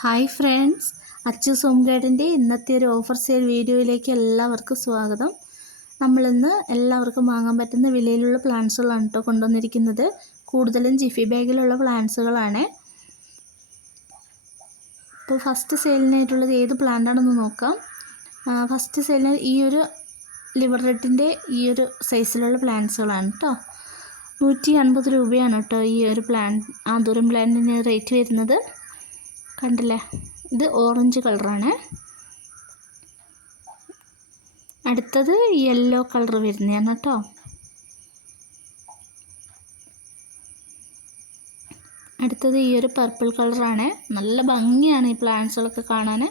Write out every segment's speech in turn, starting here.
Hi friends, Achus home ഗൈഡിൻ്റെ ഇന്നത്തെ ഒരു offer sale വീഡിയോയിലേക്ക് എല്ലാവർക്കും സ്വാഗതം. നമ്മളിന്ന് എല്ലാവർക്കും വാങ്ങാൻ പറ്റുന്ന വിലയിലുള്ള പ്ലാന്റ്സുകളാണ് കേട്ടോ കൊണ്ടുവന്നിരിക്കുന്നത്. കൂടുതലും ജിഫി ബാഗിലുള്ള പ്ലാന്റ്സുകളാണ്. ഇപ്പോൾ ഫസ്റ്റ് സെയിലിനായിട്ടുള്ളത് ഏത് പ്ലാന്റാണെന്ന് നോക്കാം. ഫസ്റ്റ് സെയിലിന് ഈ ഒരു ലിവർ റെഡിൻ്റെ ഈ ഒരു സൈസിലുള്ള പ്ലാന്റ്സുകളാണ് കേട്ടോ. 150 രൂപയാണ് കേട്ടോ ഈ ഒരു ആന്തൂരം പ്ലാന്റിന് റേറ്റ് വരുന്നത്. കണ്ടില്ലേ, ഇത് ഓറഞ്ച് കളറാണ്. അടുത്തത് യെല്ലോ കളർ വരുന്നതാണ് കേട്ടോ. അടുത്തത് ഈ ഒരു പർപ്പിൾ കളറാണ്. നല്ല ഭംഗിയാണ് ഈ പ്ലാന്റ്സുകളൊക്കെ കാണാൻ.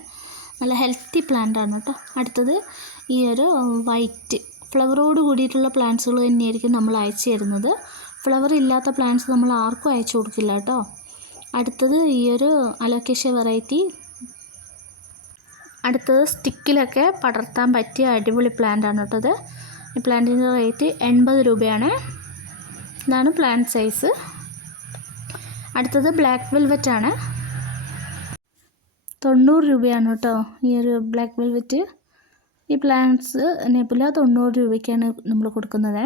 നല്ല ഹെൽത്തി പ്ലാന്റ് ആണ് കേട്ടോ. അടുത്തത് ഈ ഒരു വൈറ്റ് ഫ്ലവറോട് കൂടിയിട്ടുള്ള പ്ലാന്റ്സുകൾ തന്നെയായിരിക്കും നമ്മൾ അയച്ചു തരുന്നത്. ഫ്ലവർ ഇല്ലാത്ത പ്ലാന്റ്സ് നമ്മൾ ആർക്കും അയച്ചു കൊടുക്കില്ല കേട്ടോ. അടുത്തത് ഈ ഒരു അലോക്കേഷ്യ വെറൈറ്റി. അടുത്തത് സ്റ്റിക്കിലൊക്കെ പടർത്താൻ പറ്റിയ അടിപൊളി പ്ലാന്റ് ആണ് കേട്ടത്. ഈ പ്ലാന്റിൻ്റെ റേറ്റ് 80 രൂപയാണ്. ഇതാണ് പ്ലാന്റ് സൈസ്. അടുത്തത് ബ്ലാക്ക് വെൽവെറ്റ് ആണ്. 90 രൂപയാണ് കേട്ടോ ഈ ഒരു ബ്ലാക്ക് വെൽവെറ്റ്. ഈ പ്ലാന്റ്സ് നെബുല 90 രൂപയ്ക്കാണ് നമ്മൾ കൊടുക്കുന്നത്.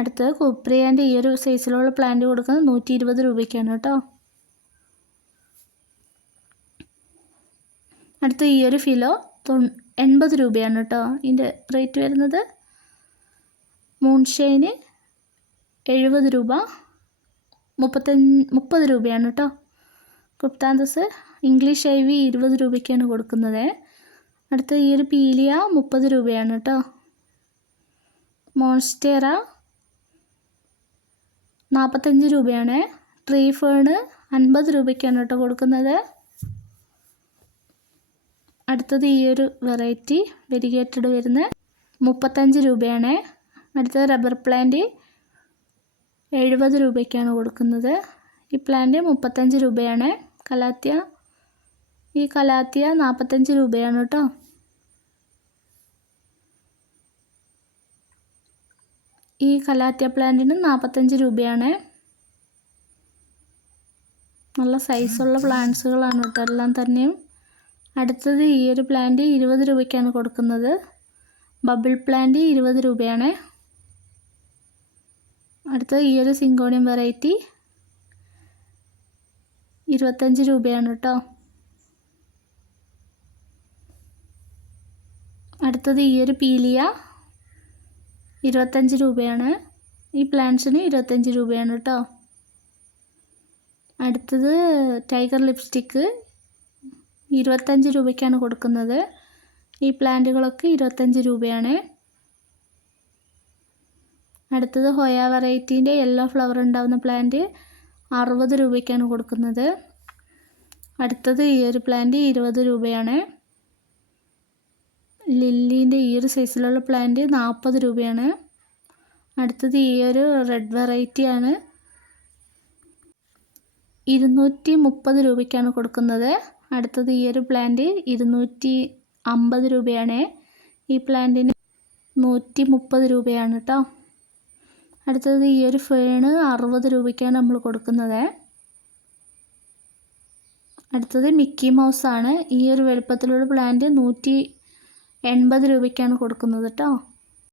അടുത്തത് കുപ്രിയാൻ്റെ ഈ ഒരു സൈസിലുള്ള പ്ലാന്റ് കൊടുക്കുന്നത് 120 രൂപയ്ക്കാണ് കേട്ടോ. അടുത്ത ഈ ഒരു ഫിലോ 80 രൂപയാണ് കേട്ടോ ഇതിൻ്റെ റേറ്റ് വരുന്നത്. മൂൺഷൈന് 70 രൂപ, 30 രൂപയാണ് കേട്ടോ. ക്രിപ്താന്തസ് ഇംഗ്ലീഷ് ഐവി 20 രൂപയ്ക്കാണ് കൊടുക്കുന്നത്. അടുത്ത ഈ ഒരു പീലിയ 30 രൂപയാണ് കേട്ടോ. മോൺസ്റ്റേറ 45 രൂപയാണ്. ട്രീ ഫേണ് 50 രൂപയ്ക്കാണ് കേട്ടോ കൊടുക്കുന്നത്. അടുത്തത് ഈ ഒരു വെറൈറ്റി വെരിഗേറ്റഡ് വരുന്ന 35 രൂപയാണ്. അടുത്തത് റബ്ബർ പ്ലാന്റ് 70 രൂപയ്ക്കാണ് കൊടുക്കുന്നത്. ഈ പ്ലാന്റ് 35 രൂപയാണ്. കലാത്തിയ 45 രൂപയാണ് കേട്ടോ. ഈ കലാത്തിയ പ്ലാന്റിന് 45 രൂപയാണ്. നല്ല സൈസുള്ള പ്ലാന്റ്സുകളാണ് കേട്ടോ എല്ലാം തന്നെയും. അടുത്തത് ഈ ഒരു പ്ലാന്റ് 20 രൂപയ്ക്കാണ് കൊടുക്കുന്നത്. ബബിൾ പ്ലാന്റ് 20 രൂപയാണ്. അടുത്തത് ഈ ഒരു സിങ്കോണിയം വെറൈറ്റി 25 രൂപയാണ് കേട്ടോ. അടുത്തത് ഈ ഒരു പീലിയ 25 രൂപയാണ്. ഈ പ്ലാന്റ്സിന് 25 രൂപയാണ് കേട്ടോ. അടുത്തത് ടൈഗർ ലിപ്സ്റ്റിക്ക് 25 രൂപയ്ക്കാണ് കൊടുക്കുന്നത്. ഈ പ്ലാന്റുകളൊക്കെ 25 രൂപയാണ്. അടുത്തത് ഹോയ വെറൈറ്റീൻ്റെ യെല്ലോ ഫ്ലവർ ഉണ്ടാകുന്ന പ്ലാന്റ് 60 രൂപയ്ക്കാണ് കൊടുക്കുന്നത്. അടുത്തത് ഈ ഒരു പ്ലാന്റ് 20 രൂപയാണ്. ലില്ലീൻ്റെ ഈ ഒരു സൈസിലുള്ള പ്ലാന്റ് 40 രൂപയാണ്. അടുത്തത് ഈ ഒരു റെഡ് വെറൈറ്റിയാണ്. 230 രൂപയ്ക്കാണ് കൊടുക്കുന്നത്. അടുത്തത് ഈ ഒരു പ്ലാന്റ് 250 രൂപയാണ്. ഈ പ്ലാന്റിന് 130 രൂപയാണ് കേട്ടോ. അടുത്തത് ഈ ഒരു ഫേണ് 60 രൂപയ്ക്കാണ് നമ്മൾ കൊടുക്കുന്നത്. അടുത്തത് മിക്കി മൗസ് ആണ്. ഈ ഒരു വലുപ്പത്തിലുള്ള പ്ലാന്റ് 180 രൂപയ്ക്കാണ് കൊടുക്കുന്നത് കേട്ടോ.